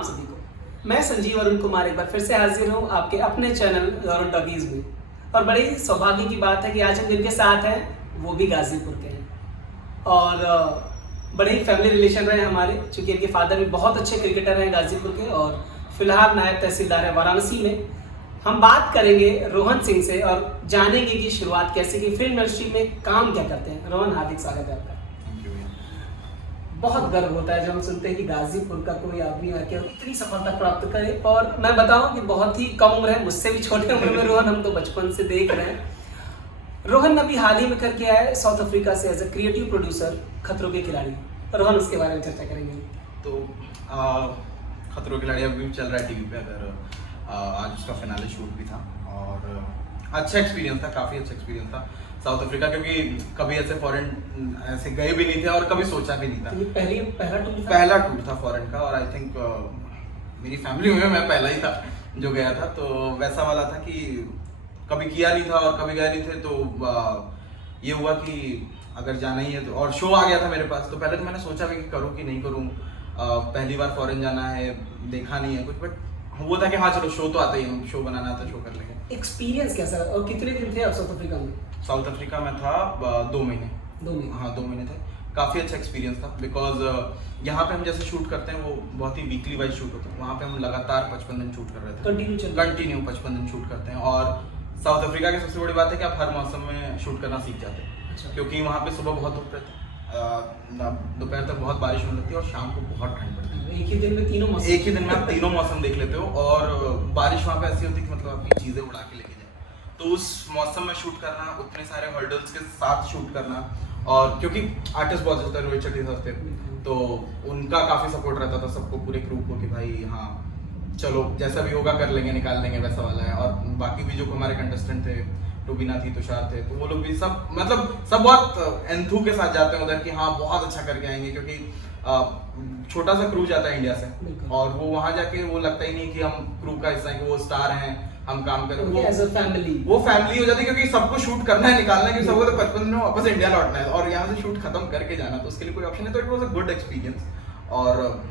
आप सभी को। मैं संजीव अरुण कुमार एक बार फिर से हाजिर हूँ आपके अपने चैनल अरुण टॉकीज में। और बड़ी सौभाग्य की बात है कि आज हम जिनके साथ हैं वो भी गाजीपुर के हैं और बड़े ही फैमिली रिलेशन रहे हमारे, चूँकि इनके फादर भी बहुत अच्छे क्रिकेटर हैं गाजीपुर के और फिलहाल नायब तहसीलदार है वाराणसी में। हम बात करेंगे रोहन सिंह से और जानेंगे कि शुरुआत कैसे की, फिल्म इंडस्ट्री में काम क्या करते हैं। रोहन, हार्दिक स्वागत है आपका। बहुत गर्व होता है जब हम सुनते हैं कि गाजीपुर का कोई आदमी आके इतनी सफलता प्राप्त करे। और मैं बताऊं कि बहुत ही कम उम्र है, मुझसे भी छोटे उम्र में रोहन, हम तो बचपन से देख रहे हैं। रोहन अभी हाल ही में करके आया है साउथ अफ्रीका से एज ए क्रिएटिव प्रोड्यूसर खतरों के खिलाड़ी। रोहन, उसके बारे में चर्चा करेंगे। तो खतरों के खिलाड़ी अभी चल रहा है टीवी पे। अगर आज उसका फिनाले शूट भी था और अच्छा एक्सपीरियंस था, काफ़ी अच्छा एक्सपीरियंस था साउथ अफ्रीका, क्योंकि कभी ऐसे फॉरेन ऐसे गए भी नहीं थे और कभी सोचा भी नहीं था। तो ये पहला टूर था फॉरेन का और आई थिंक मेरी फैमिली में मैं पहला ही था जो गया था। तो वैसा वाला था कि कभी किया नहीं था और कभी गए नहीं थे। तो ये हुआ कि अगर जाना ही है तो, और शो आ गया था मेरे पास, तो पहले तो मैंने सोचा भी कि करूँ कि नहीं करूँ। पहली बार फॉरेन जाना है, देखा नहीं है कुछ, बट वो था कि हाँ चलो शो तो आता ही है, शो बनाना था, शो कर लेंगे। एक्सपीरियंस कैसा और कितने दिन थे आप साउथ अफ्रीका में? साउथ अफ्रीका में था 2 महीने। 2 महीने? हाँ 2 महीने थे। काफ़ी अच्छा एक्सपीरियंस था बिकॉज यहाँ पे हम जैसे शूट करते हैं वो बहुत ही वीकली वाइज शूट होता है। वहाँ पे हम लगातार 55 दिन शूट कर रहे थे, कंटिन्यू 55 दिन शूट करते हैं। और साउथ अफ्रीका की सबसे बड़ी बात है कि आप हर मौसम में शूट करना सीख जाते हैं। अच्छा। क्योंकि वहाँ पे सुबह बहुत धूप रहती है, दोपहर तक बहुत बारिश होने लगती है और शाम को बहुत ठंड पड़ती है। एक ही दिन में तीनों मौसम, एक ही दिन में आप तीनों मौसम देख लेते हो। और बारिश वहाँ पे ऐसी होती है कि मतलब आपकी चीज़ें उड़ा के लेके जाए। तो उस मौसम में शूट करना, उतने सारे हर्डल्स के साथ शूट करना, और क्योंकि आर्टिस्ट बहुत ज़्यादा रोहित शेट्टी साहब थे, तो उनका काफ़ी सपोर्ट रहता था सबको, पूरे क्रू को, कि भाई हाँ चलो जैसा भी होगा कर लेंगे, निकाल लेंगे, वैसा वाला है। और बाकी भी जो हमारे कंटेस्टेंट थे, टोबिना थी, तुषार थे, तो वो लोग भी सब मतलब सब बहुत एंथू के साथ जाते हैं उधर कि हाँ बहुत अच्छा करके आएंगे। क्योंकि छोटा सा क्रू जाता है इंडिया से और वो वहाँ जाके वो लगता ही नहीं कि हम क्रू का हिस्सा है, कि वो स्टार हैं, हम काम कर रहे हैं। वो फैमिली हो जाती है, क्योंकि सबको शूट करना है, निकालना है, सबको तो 55 दिन में वापस इंडिया लौटना है और यहाँ से शूट खत्म करके जाना, तो उसके लिए कोई ऑप्शन नहीं। तो it was a good experience और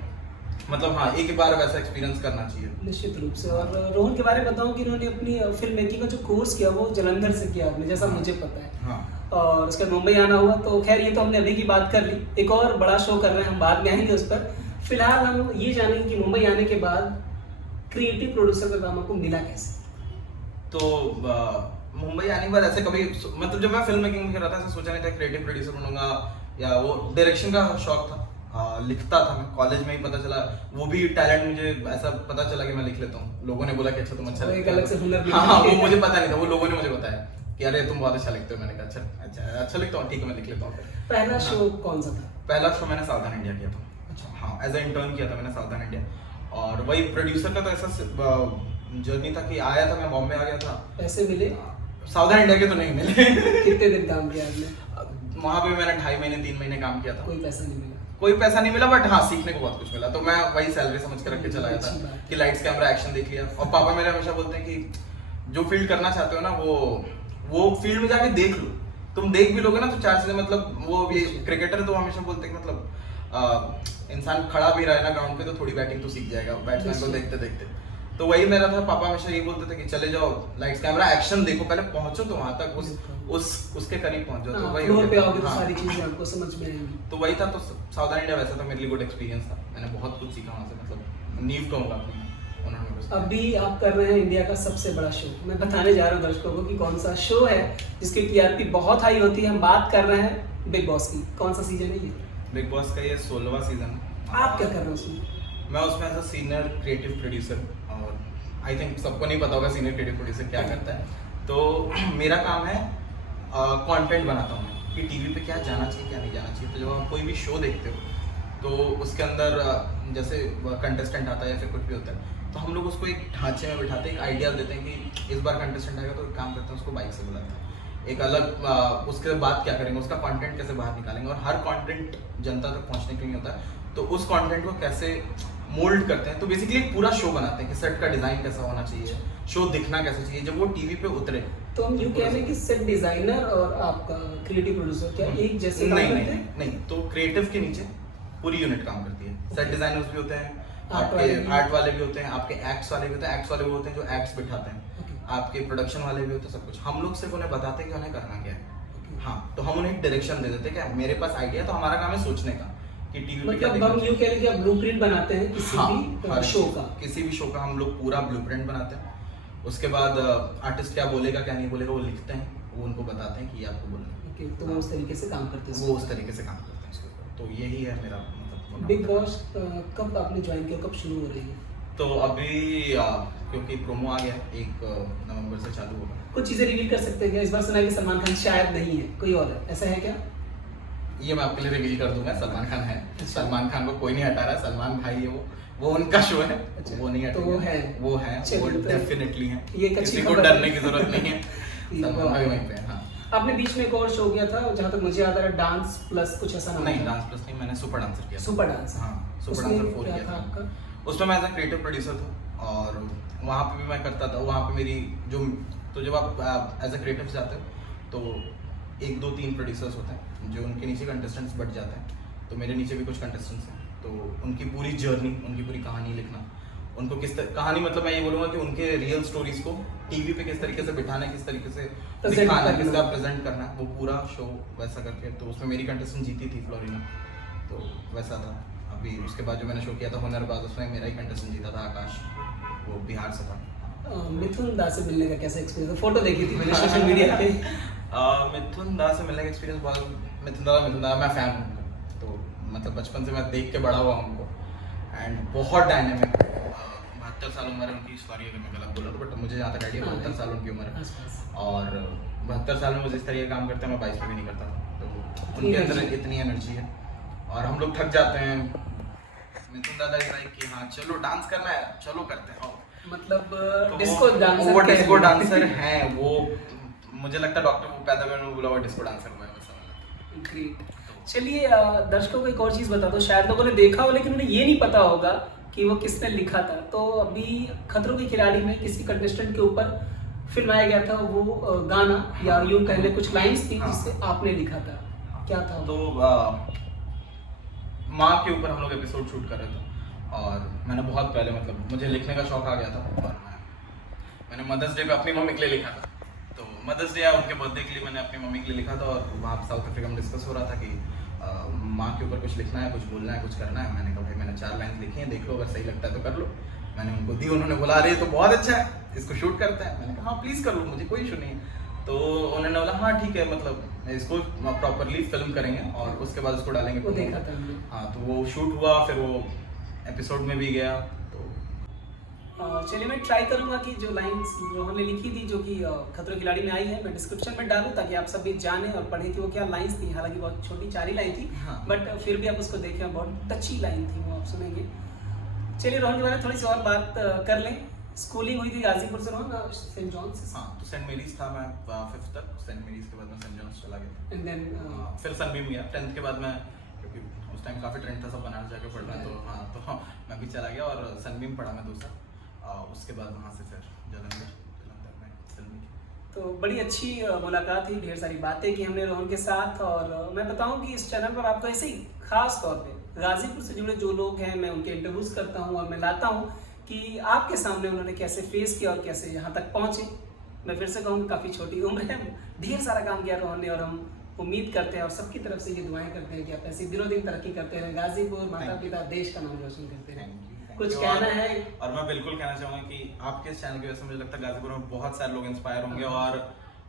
मतलब हाँ एक बार वैसा एक्सपीरियंस करना चाहिए निश्चित रूप से। और रोहन के बारे में बताऊं कि उन्होंने अपनी फिल्म मेकिंग का जो कोर्स किया वो जलंधर से किया आपने, जैसा मुझे पता है। हाँ। और उसके बाद मुंबई आना हुआ, तो खैर ये तो हमने अभी की बात कर ली। एक और बड़ा शो कर रहे हैं, हम बाद में आएंगे उस पर। फिलहाल हम ये जानेंगे कि मुंबई आने के बाद क्रिएटिव प्रोड्यूसर का काम आपको मिला कैसे? तो मुंबई आने के बाद ऐसे कभी मतलब जब मैं फिल्म मेकिंग में कर रहा था ऐसा सोचा नहीं था क्रिएटिव प्रोड्यूसर बनूंगा, या वो डायरेक्शन का शौक था। लिखता था मैं, कॉलेज में ही पता चला, वो भी टैलेंट मुझे ऐसा पता चला कि मैं लिख लेता हूँ। लोगों ने बोला कि अच्छा तुम अच्छा लिखते हो, एक अलग से हुनर भी। हाँ वो मुझे पता नहीं था, वो लोगों ने मुझे बताया कि अरे तुम बहुत अच्छा लिखते हो। मैंने कहा अच्छा लिखता हूँ, ठीक है मैं लिख लेता हूँ। पहला शो कौन सा था? पहला शो मैंने साउथर्न इंडिया किया था। अच्छा हाँ, एज ए इंटर्न किया था मैंने साउथर्न इंडिया। और वही प्रोड्यूसर का तो ऐसा जर्नी था कि आया था, मैं बॉम्बे आ गया था। पैसे मिले? साउथर्न इंडिया के तो नहीं मिले। कितने दिन काम किया आपने वहाँ पे? मैंने 2.5 महीने 3 महीने काम किया था। कोई पैसा नहीं मिला? कोई पैसा नहीं मिला, बट हाँ सीखने को बहुत कुछ मिला। तो मैं वही सैलरी समझ के रख के चला गया था कि लाइट्स कैमरा एक्शन देख लिया। और पापा मेरे हमेशा बोलते हैं कि जो फील्ड करना चाहते हो ना वो फील्ड में जाके देख लो। तुम देख भी लोगे ना तो 4 चीजें, मतलब वो ये क्रिकेटर तो हमेशा बोलते हैं कि मतलब इंसान खड़ा भी रहे ना ग्राउंड पे तो थोड़ी बैटिंग तो सीख जाएगा बैट्समैन को देखते देखते। तो वही मेरा था। पापा हमेशा यही बोलते थे कि चले जाओ, लाइट्स कैमरा एक्शन देखो, पहले पहुंचो तो वहां तक उसके करीब पहुंचो। तो वही फ्लोर पे आओगे तो सारी चीजें आपको समझ में आएंगी। तो वही था। तो साउथर्न इंडिया वैसा था मेरे लिए गुड एक्सपीरियंस था। मैंने बहुत कुछ सीखा वहाँ से, मतलब नींव कहूँगा अपनी। अभी आप कर रहे हैं इंडिया का सबसे बड़ा शो। मैं बताने जा रहा हूँ दर्शकों को कि कौन सा शो है जिसकी टीआरपी बहुत हाई होती है। हम बात कर रहे हैं बिग बॉस की। कौन सा सीजन है ये? बिग बॉस का ये 16वां सीजन है। आप क्या कर रहे हो उसमें? मैं उसमें as a senior creative producer, और आई थिंक सबको नहीं पता होगा सीनियर क्रिएटिव प्रोड्यूसर क्या करता है। तो मेरा काम है कंटेंट बनाता हूँ मैं कि टीवी पे क्या जाना चाहिए क्या नहीं जाना चाहिए। तो जब आप कोई भी शो देखते हो तो उसके अंदर जैसे कंटेस्टेंट आता है या फिर कुछ भी होता है, तो हम लोग उसको एक ढांचे में बिठाते हैं, एक आइडिया देते हैं कि इस बार कंटेस्टेंट आएगा तो एक काम करते हैं, उसको बाइक से बुलाते हैं, एक अलग उसके बाद क्या करेंगे, उसका कंटेंट कैसे बाहर निकालेंगे। और हर कंटेंट जनता तक पहुंचने के लिए होता है, तो उस कंटेंट को कैसे मोल्ड करते हैं। तो बेसिकली एक पूरा शो बनाते हैं कि सेट का डिजाइन कैसा होना चाहिए, शो दिखना कैसा चाहिए जब वो टीवी पे उतरे। तो हम यूं कह रहे हैं कि सेट डिजाइनर और आपका क्रिएटिव प्रोड्यूसर क्या एक जैसे काम करते हैं? नहीं, तो क्रिएटिव के नीचे पूरी यूनिट काम करती है। सेट डिजाइनर्स भी होते हैं, आपके आर्ट वाले भी होते हैं, आपके एक्ट्स वाले भी होते हैं, एक्ट्स वाले वो होते हैं जो एक्ट्स बिठाते हैं, Okay. आपके प्रोडक्शन वाले भी होते हैं, सब कुछ। हम लोग सिर्फ उन्हें बताते हैं कि उन्हें करना क्या है। हाँ, तो हम उन्हें एक डायरेक्शन दे देते हैं कि मेरे पास आइडिया है, तो हमारा काम है सोचने का कि टीवी पे क्या मतलब देखना हम यूँ कह रहे हैं कि आप ब्लूप्रिंट बनाते हैं किसी भी हर शो चीज़, का। किसी भी शो का हम लोग पूरा ब्लूप्रिंट बनाते हैं। उसके बाद आर्टिस्ट क्या बोलेगा क्या नहीं बोलेगा वो लिखते हैं, वो उनको बताते हैं कि ये आपको बोलना है। ओके, तो वो उस तरीके से काम करते हैं। वो उस तरीके से काम करते हैं इसके ऊपर। तो यही है मेरा मतलब। बिग बॉस कब आपने ज्वाइन किया, कब शुरू हो रही है? तो अभी क्योंकि प्रोमो आ गया, 1 नवंबर से चालू होगा। कुछ चीजें रिवील कर सकते हैं क्या? इस बार सुना है कि सलमान खान शायद नहीं है, कोई और है, ऐसा है क्या? ये मैं आपके लिए रिवील कर दूंगा, सलमान खान है। अच्छा। सलमान खान को कोई नहीं हटा रहा, सलमान भाई है वो उनका शो है। अच्छा, वो नहीं तो हटेगा। वो है। वो है, वो चलिए, तो डेफिनेटली है। ये एक अच्छी किसी को खबर है। डरने की जरूरत नहीं है। ये सलमान वो भाई है। वहीं पे है। हाँ। आपने बीच में एक और शो किया था जहाँ तक मुझे याद आ रहा है, डांस प्लस कुछ ऐसा नाम नहीं, था। डांस प्लस नहीं, मैंने सुपर डांसर किया था। Super dance. हाँ, सुपर उसमें डांसर 4 क्या किया था था। आपका? उसमें मैं एज अ क्रिएटिव प्रोड्यूसर था और वहाँ पे भी मैं करता था। वहाँ पे मेरी जो, तो जब आप एज अ क्रिएटिव जाते हो तो 1 2 3 प्रोड्यूसर्स होते हैं जो उनके नीचे कंटेस्टेंट्स बढ़ जाते हैं। तो मेरे नीचे भी कुछ कंटेस्टेंट्स हैं, तो उनकी पूरी जर्नी, उनकी पूरी कहानी लिखना, उनको कहानी मतलब मैं ये बोलूँगा कि उनके रियल स्टोरीज को टीवी पे किस तरीके से बिठाना है, किस तरीके से दिखाना, किस तरह प्रेजेंट करना है, वो पूरा शो वैसा करके। तो उसमें मेरी कंटेस्टेंट जीती थी, फ्लोरिना, तो वैसा था। अभी उसके बाद जो मैंने शो किया था हुनरबाज, उसमें मेरा ही कंटेस्टेंट जीता था, आकाश, वो बिहार से था। मिथुन दास से मिलने का कैसा एक्सपीरियंस था? फोटो देखी थी मैंने सोशल मीडिया पे। मिथुन दास से मिलने का एक्सपीरियंस बहुत, मिथुन दा मैं फ़ैन हूँ, तो मतलब बचपन से मैं देख के बड़ा हुआ उनको, एंड बहुत डायनेमिक। 72 साल उम्र है उनकी, सॉरी अगर मैं गलत बोला तो, बट मुझे जहाँ तक आइडिया 72 साल उनकी उम्र है। और 72 साल में वो जिस तरह का काम करते हैं मैं 22 में भी नहीं करता था। तो उनके अंदर इतनी एनर्जी है और हम लोग थक जाते हैं। मिथुन दादा इज लाइक कि हाँ चलो डांस करना है, चलो करते हैं। मतलब तो डिस्को डांसर, वो डिस्को डांसर हैं वो। मुझे लगता है डॉक्टर वो पैदा में बोला हुआ डिस्को डांसर हुआ है वैसा। ग्रेट। चलिए दर्शकों को एक और चीज़ बता दो, शायद लोगों ने देखा हो लेकिन उन्हें ये नहीं पता होगा कि वो किसने लिखा था। तो अभी खतरों के खिलाड़ी में किसी कंटेस्टेंट के ऊपर फिल्माया गया था वो गाना, या यूं कह ले कुछ लाइंस थी हाँ। जिसे आपने लिखा था, क्या था? तो माँ के ऊपर हम लोग एपिसोड शूट कर रहे थे और मैंने बहुत पहले, मतलब मुझे लिखने का शौक आ गया था और मैंने मदर्स डे पे अपनी मम्मी के लिए लिखा था। तो मदर्स डे या उनके बर्थडे के लिए मैंने अपनी मम्मी के लिए लिखा था और वहाँ साउथ अफ्रीका में डिस्कस हो रहा था कि माँ के ऊपर कुछ लिखना है, कुछ बोलना है, कुछ करना है। मैंने कहा भाई मैंने 4 लाइन लिखी हैं, देख लो अगर सही लगता है तो कर लो। मैंने उनको दी, उन्होंने बोला अरे तो बहुत अच्छा है, इसको शूट करते हैं। मैंने कहा हाँ प्लीज़ कर लो, मुझे कोई इशू नहीं है। तो उन्होंने बोला हाँ ठीक है, मतलब इसको प्रॉपरली फिल्म करेंगे और उसके बाद उसको डालेंगे। वो देखा था हमने। हाँ, तो वो शूट हुआ, फिर वो एपिसोड में भी गया। तो चलिए मैं ट्राई करूंगा कि जो लाइंस रोहन ने लिखी थी, जो कि खतरों के खिलाड़ी में आई है, मैं डिस्क्रिप्शन में डालूं ताकि आप सब भी जानें और पढ़ें कि वो क्या लाइंस थी। हालांकि बहुत छोटी 4 ही लाइन थी, हाँ। बट फिर भी आप उसको देखें, बहुत अच्छी लाइन थी, वो आप सुनेंगे। चलिए रोहन के बारे में थोड़ी सी और बात कर लें। स्कूलिंग हुई थी गाजीपुर से रोहन, सेंट जॉन्स से? हाँ, तो सेंट मेरीज था मैं 5th तक, सेंट मेरीज के बाद मैं सेंट जॉन्स चला गया। एंड देन फिर सनबीम गया 10th के बाद मैं, क्योंकि उस टाइम काफ़ी ट्रेंड था सब बनारस जाके पढ़ना, तो हाँ तो मैं भी चला गया और सनबीम पढ़ा मैं 2 साल। उसके बाद वहाँ से फिर जलंधर में फिल्म की। तो बड़ी अच्छी मुलाकात हुई, ढेर सारी बातें की हमने रोहन के साथ। और मैं बताऊं कि इस चैनल पर आपको ऐसे ही खास तौर पे गाजीपुर से जुड़े जो लोग हैं, मैं उनके इंटरव्यूज करता हूं और मैं लाता हूं कि आपके सामने उन्होंने कैसे फेस किया और कैसे यहाँ तक पहुँचे। मैं फिर से कहूँगा काफ़ी छोटी उम्र है, ढेर सारा काम किया रोहन ने और हम उम्मीद करते हैं और सबकी तरफ से ये दुआएं करते हैं कि आप ऐसे दिनों दिन तरक्की करते रहें, गाजीपुर, माता पिता, देश का नाम रोशन करते रहें। कुछ कहना है? और मैं बिल्कुल कहना चाहूँगा कि आपके इस चैनल की वजह से मुझे लगता है गाजीपुर में बहुत सारे लोग इंस्पायर होंगे और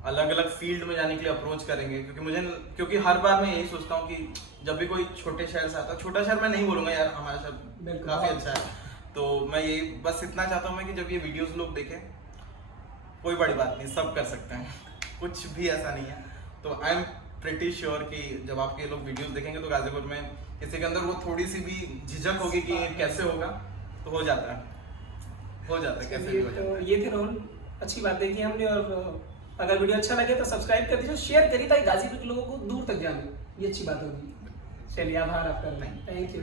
अलग अलग फील्ड में जाने के लिए अप्रोच करेंगे। क्योंकि हर बार मैं यही सोचता हूँ कि जब भी कोई छोटे शहर से आता है, छोटा शहर मैं नहीं बोलूँगा यार, हमारा शहर काफ़ी अच्छा है, तो मैं ये बस इतना चाहता हूँ मैं कि जब ये वीडियोस लोग देखें, कोई बड़ी बात नहीं, सब कर सकते हैं, कुछ भी ऐसा नहीं है। तो आई एम प्रिटी श्योर कि जब आपके लोग वीडियोस देखेंगे तो गाजीपुर में किसी के अंदर वो थोड़ी सी भी झिझक होगी कि कैसे होगा, तो हो जाता है कैसे भी हो जाता है। ये थे रोहन, अच्छी बातें की हमने। और अगर वीडियो अच्छा लगे तो सब्सक्राइब कर दीजिए, शेयर करिए ताकि गाजीपुर के लोगों को दूर तक जाने, ये अच्छी बात होगी। चलिए आभार आपका, थैंक यू।